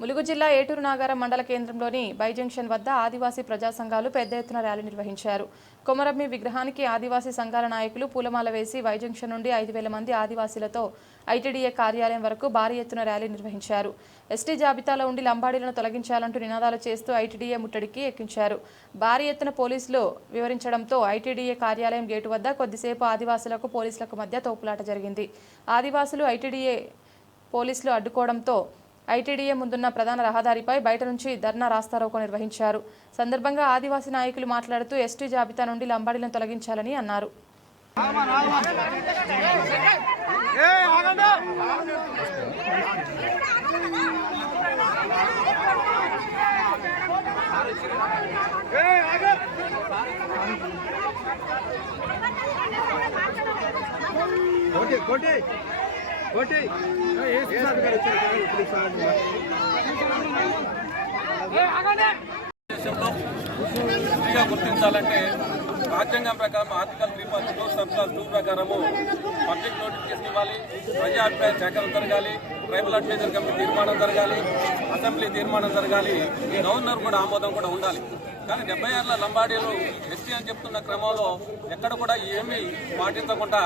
ములుగు జిల్లా ఏటూరు నాగారం మండల కేంద్రంలోని బై జంక్షన్ వద్ద ఆదివాసీ ప్రజా సంఘాలు పెద్ద ఎత్తున ర్యాలీ నిర్వహించారు. కొమరమ్మి విగ్రహానికి ఆదివాసీ సంఘాల నాయకులు పూలమాల వేసి వై జంక్షన్ నుండి ఐదు వేల మంది ఆదివాసీలతో ఐటీడీఏ కార్యాలయం వరకు భారీ ఎత్తున ర్యాలీ నిర్వహించారు. ఎస్టీ జాబితాలో ఉండి లంబాడీలను తొలగించాలంటూ నినాదాలు చేస్తూ ఐటీడీఏ ముట్టడికి ఎక్కించారు. భారీ ఎత్తున పోలీసులు వివరించడంతో ఐటీడీఏ కార్యాలయం గేటు వద్ద కొద్దిసేపు ఆదివాసులకు పోలీసులకు మధ్య తోపులాట జరిగింది. ఆదివాసులు ఐటీడీఏ పోలీసులు అడ్డుకోవడంతో ఐటీడీఏ ముందున్న ప్రధాన రహదారిపై బయట నుంచి ధర్నా రాస్తారోకో నిర్వహించారు. సందర్భంగా ఆదివాసీ నాయకులు మాట్లాడుతూ ఎస్టీ జాబితా నుండి లంబాడీలను తొలగించాలని అన్నారు. కోటి కోటి గుర్తించాలంటే రాజ్యాంగం ప్రకారం article three point two sub class two ప్రకారము పబ్లిక్ నోటిఫికేషన్ ఇవ్వాలి ప్రజా అభిప్రాయ సేకరణ జరగాలి ట్రైబల్ అడ్వైజర్ కమిటీ తీర్మానం జరగాలి అసెంబ్లీ తీర్మానం జరగాలి గవర్నర్ కూడా ఆమోదం కూడా ఉండాలి. కానీ డెబ్బై ఏళ్ళ లంబాడీలు ఎస్టీ అని చెప్తున్న క్రమంలో ఎక్కడ కూడా ఏమీ పాటించకుండా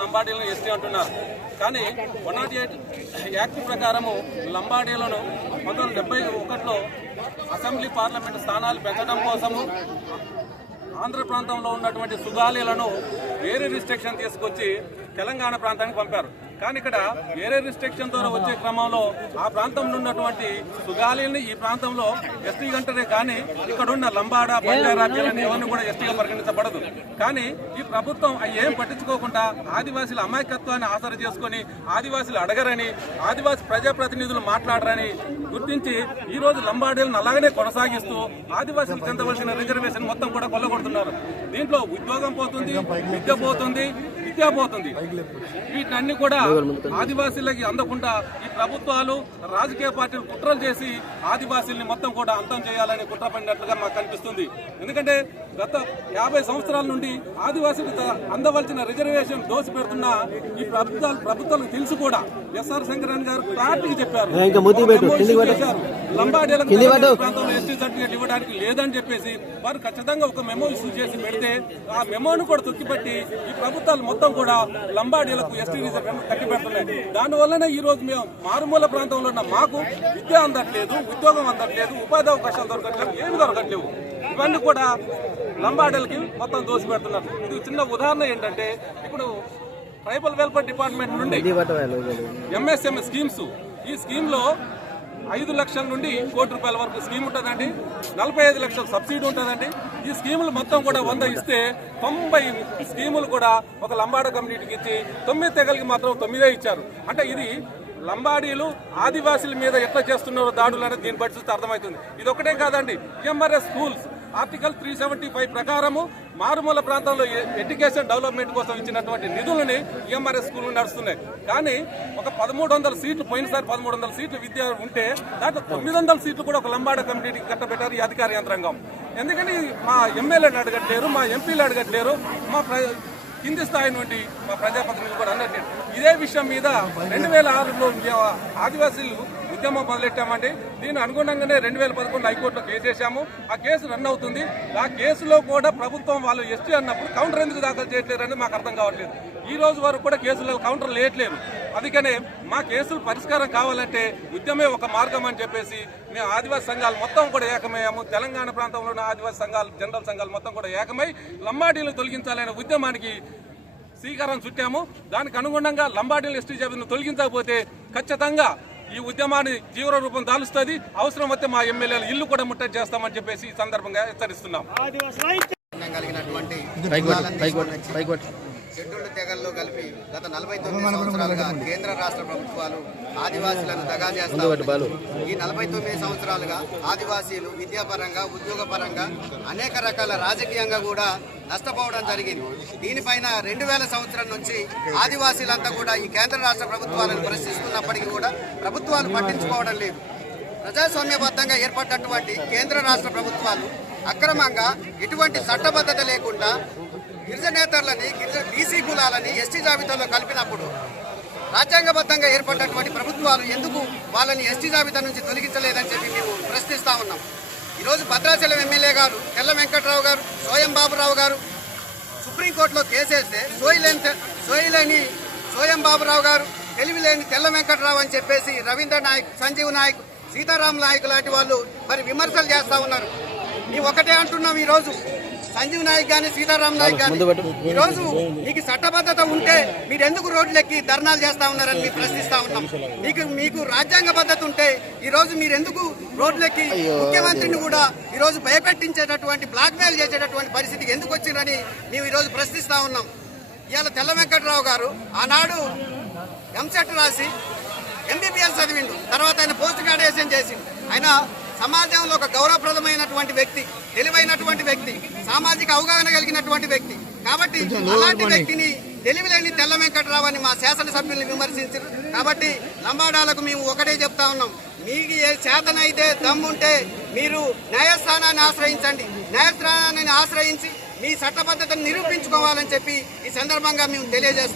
లంబాడీలను ఎస్టీ అంటున్నారు. కానీ వన్ నాట్ ఎయిట్ యాక్ట్ ప్రకారము లంబాడీలను పంతొమ్మిది వందల డెబ్బై ఒకటిలో అసెంబ్లీ పార్లమెంట్ స్థానాలు పెంచడం కోసము ఆంధ్ర ప్రాంతంలో ఉన్నటువంటి సుగాలీలను వేరే రిస్ట్రిక్షన్ తీసుకొచ్చి తెలంగాణ ప్రాంతానికి పంపారు. కానీ ఇక్కడ వేరే రిస్ట్రిక్షన్ ద్వారా వచ్చే క్రమంలో ఆ ప్రాంతంలో ఉన్నటువంటి సుగాలీని ఈ ప్రాంతంలో ఎస్టీ గంటనే కానీ ఇక్కడ ఉన్న లంబాడ బంజారా పిల్లని ఎవరిని కూడా ఎస్టీగా పరిగణించబడదు. కానీ ఈ ప్రభుత్వం అవి ఏం పట్టించుకోకుండా ఆదివాసీల అమాయకత్వాన్ని ఆసర చేసుకొని ఆదివాసీలు అడగరని ఆదివాసీ ప్రజాప్రతినిధులు మాట్లాడరని గుర్తించి ఈ రోజు లంబాడీలను అలాగనే కొనసాగిస్తూ ఆదివాసీలకు చెందవలసిన రిజర్వేషన్ మొత్తం కూడా కొల్లగొడుతున్నారు. దీంట్లో ఉద్యోగం పోతుంది విద్య పోతుంది విద్య పోతుంది వీటన్ని కూడా ఆదివాసీలకి అందకుండా ఈ ప్రభుత్వాలు రాజకీయ పార్టీలు కుట్రలు చేసి ఆదివాసీల్ని మొత్తం కూడా అంతం చేయాలని కుట్ర పడినట్లుగా మాకు కనిపిస్తుంది. ఎందుకంటే గత యాభై సంవత్సరాల నుండి ఆదివాసీలకు అందవలసిన రిజర్వేషన్ దోసి పెడుతున్న ఈ ప్రభుత్వాలు ప్రభుత్వాలకు తెలుసు కూడా. ఎస్ఆర్ శంకరన్ గారు క్లారిటీగా చెప్పారు. లంబాడీలకు ప్రాంతంలో ఎస్టీ సర్టిఫికేట్ ఇవ్వడానికి లేదని చెప్పేసి వారు ఖచ్చితంగా ఒక మెమో ఇష్యూ చేసి పెడితే ఆ మెమోను కూడా తొక్కిపెట్టి ఈ ప్రభుత్వాలు మొత్తం కూడా లంబాడీలకు ఎస్టీ రిజర్వేషన్ కట్టి పెడుతున్నాయి. దానివల్లనే ఈ రోజు మేము మారుమూల ప్రాంతంలో ఉన్న మాకు విద్య అందట్లేదు ఉద్యోగం అందట్లేదు ఉపాధి అవకాశాలు దొరకట్లేదు ఏమి దొరకట్లేవు. ఇవన్నీ కూడా లంబాడీలకి మొత్తం దోసి పెడుతున్నారు ఇది చిన్న ఉదాహరణ ఏంటంటే ఇప్పుడు ట్రైబల్ వెల్ఫేర్ డిపార్ట్మెంట్ నుండి ఎంఎస్ఎం స్కీమ్స్. ఈ స్కీమ్లో ఐదు లక్షల నుండి కోటి రూపాయల వరకు స్కీమ్ ఉంటుందండి. నలభై ఐదు లక్షల సబ్సిడీ ఉంటుందండి. ఈ స్కీములు మొత్తం కూడా వంద ఇస్తే తొంభై స్కీములు కూడా ఒక లంబాడ కమ్యూనిటీకి ఇచ్చి తొమ్మిది తెగలకి మాత్రం తొమ్మిదే ఇచ్చారు. అంటే ఇది లంబాడీలు ఆదివాసుల మీద ఎట్లా చేస్తున్నారో దాడులు అనేది దీన్ని బట్టి చూస్తే అర్థమవుతుంది. ఇది ఒకటే కాదండి MRS schools article three seventy five ప్రకారము మారుమూల ప్రాంతంలో ఎడ్యుకేషన్ డెవలప్మెంట్ కోసం ఇచ్చినటువంటి నిధులని ఎంఆర్ఎస్ స్కూల్ నడుస్తున్నాయి. కానీ ఒక పదమూడు వందల సీట్లు పోయినసారి పదమూడు వందల సీట్లు విద్య ఉంటే దాంట్లో తొమ్మిది వందల సీట్లు కూడా ఒక లంబాడ కమిటీకి కట్టబెట్టారు ఈ అధికార యంత్రాంగం. ఎందుకని మా ఎమ్మెల్యేలు అడగట్లేరు మా ఎంపీలు అడగట్లేరు మా ప్ర- కింది స్థాయి నుండి మా ప్రజాప్రతినిధులు కూడా అన్నట్టు ఇదే విషయం మీద రెండు వేల ఆరులో మేము ఆదివాసీలు ఉద్యమం మొదలెట్టామండి. దీని అనుగుణంగానే రెండు వేల పదకొండు హైకోర్టులో కేసు వేసాము ఆ కేసు రన్ అవుతుంది. ఆ కేసులో కూడా ప్రభుత్వం వాళ్ళు ఎస్టీ అన్నప్పుడు కౌంటర్ ఎందుకు దాఖలు చేయట్లేరని మాకు అర్థం కావట్లేదు. ఈ రోజు వరకు కూడా కేసులలో కౌంటర్ లేయట్లేదు. అందుకనే మా కేసులు పరిష్కారం కావాలంటే ఉద్యమే ఒక మార్గం అని చెప్పేసి మేము ఆదివాసీ సంఘాలు మొత్తం కూడా ఏకమయ్యాము. తెలంగాణ ప్రాంతంలో ఉన్న ఆదివాసీ సంఘాలు జనరల్ సంఘాలు మొత్తం కూడా ఏకమై లంబాడీలు తొలగించాలనే ఉద్యమానికి శ్రీకారం చుట్టాము. దానికి అనుగుణంగా లంబాడీలు ఎస్టీ జాబితాను తొలగించకపోతే ఖచ్చితంగా ఈ ఉద్యమాన్ని జీవన రూపం దాలుస్తుంది. అవసరం వస్తే మా ఎమ్మెల్యేలు ఇల్లు కూడా ముట్టడి చేస్తామని చెప్పేసి ఈ సందర్భంగా హెచ్చరిస్తున్నాం. తెగల్లో కలిపి గత నలభై తొమ్మిది సంవత్సరాలుగా కేంద్ర రాష్ట్ర ప్రభుత్వాలు ఆదివాసీలను దగా చేస్తా ఉన్నాయి. ఈ నలభై తొమ్మిది సంవత్సరాలుగా ఆదివాసీలు విద్యాపరంగా ఉద్యోగపరంగా అనేక రకాల రాజకీయంగా కూడా నష్టపోవడం జరిగింది. దీనిపైన రెండు వేల సంవత్సరం నుంచి ఆదివాసీలంతా కూడా ఈ కేంద్ర రాష్ట్ర ప్రభుత్వాలను ప్రశ్నిస్తున్నప్పటికీ కూడా ప్రభుత్వాలు పట్టించుకోవడం లేదు. ప్రజాస్వామ్యబద్ధంగా ఏర్పడినటువంటి కేంద్ర రాష్ట్ర ప్రభుత్వాలు అక్రమంగా ఎటువంటి చట్టబద్ధత లేకుండా గిరిజనేతరులని గిరిజ బీసీ కులాలని ఎస్టీ జాబితాలో కలిపినప్పుడు రాజ్యాంగబద్ధంగా ఏర్పడినటువంటి ప్రభుత్వాలు ఎందుకు వాళ్ళని ఎస్టీ జాబితా నుంచి తొలగించలేదని చెప్పి మేము ప్రశ్నిస్తా ఉన్నాం. ఈరోజు భద్రాచలం ఎమ్మెల్యే గారు తెల్ల వెంకట్రావు గారు సోయం బాబురావు గారు సుప్రీంకోర్టులో కేసేస్తే సోయిలేని సోయిలేని సోయం బాబురావు గారు తెలివిలేని తెల్ల వెంకట్రావు అని చెప్పేసి రవీంద్ర నాయక్ సంజీవ్ నాయక్ సీతారాం నాయక్ లాంటి వాళ్ళు మరి విమర్శలు చేస్తా ఉన్నారు. మేము ఒకటే అంటున్నాం ఈరోజు. రోజు సంజీవ్ నాయక్ గాని సీతారాం నాయక్ గాని. ఈ రోజు మీకు చట్టబద్ధత ఉంటే మీరు ఎందుకు రోడ్లెక్కి ధర్నాలు చేస్తా ఉన్నారని మేము ప్రశ్నిస్తా ఉన్నాం. మీకు మీకు రాజ్యాంగ పద్ధతి ఉంటే ఈ రోజు మీరు ఎందుకు రోడ్లెక్కి ముఖ్యమంత్రిని కూడా ఈ రోజు భయపెట్టించేటటువంటి బ్లాక్ మెయిల్ చేసేటటువంటి పరిస్థితికి ఎందుకు వచ్చిందని మేము ఈ రోజు ప్రశ్నిస్తా ఉన్నాం. ఇవాళ తెల్ల వెంకట్రావు గారు ఆనాడు ఎంసెట్ రాసి ఎంబీబీఎస్ చదివిండు. తర్వాత ఆయన పోస్ట్ గ్రాడ్యుయేషన్ చేసిండు. ఆయన సమాజంలో ఒక గౌరవప్రదమైనటువంటి వ్యక్తి తెలివైనటువంటి వ్యక్తి సామాజిక అవగాహన కలిగినటువంటి వ్యక్తి. కాబట్టి అలాంటి వ్యక్తిని తెలివిలేని తెల్ల వెంకట్రావు అని మా శాసనసభ్యుల్ని విమర్శించారు. కాబట్టి లంబాడాలకు మేము ఒకటే చెప్తా ఉన్నాం. మీకు ఏ చేతనైతే దమ్ముంటే మీరు న్యాయస్థానాన్ని ఆశ్రయించండి. న్యాయస్థానాన్ని ఆశ్రయించి మీ చట్టబద్ధతను నిరూపించుకోవాలని చెప్పి ఈ సందర్భంగా మేము తెలియజేస్తాం.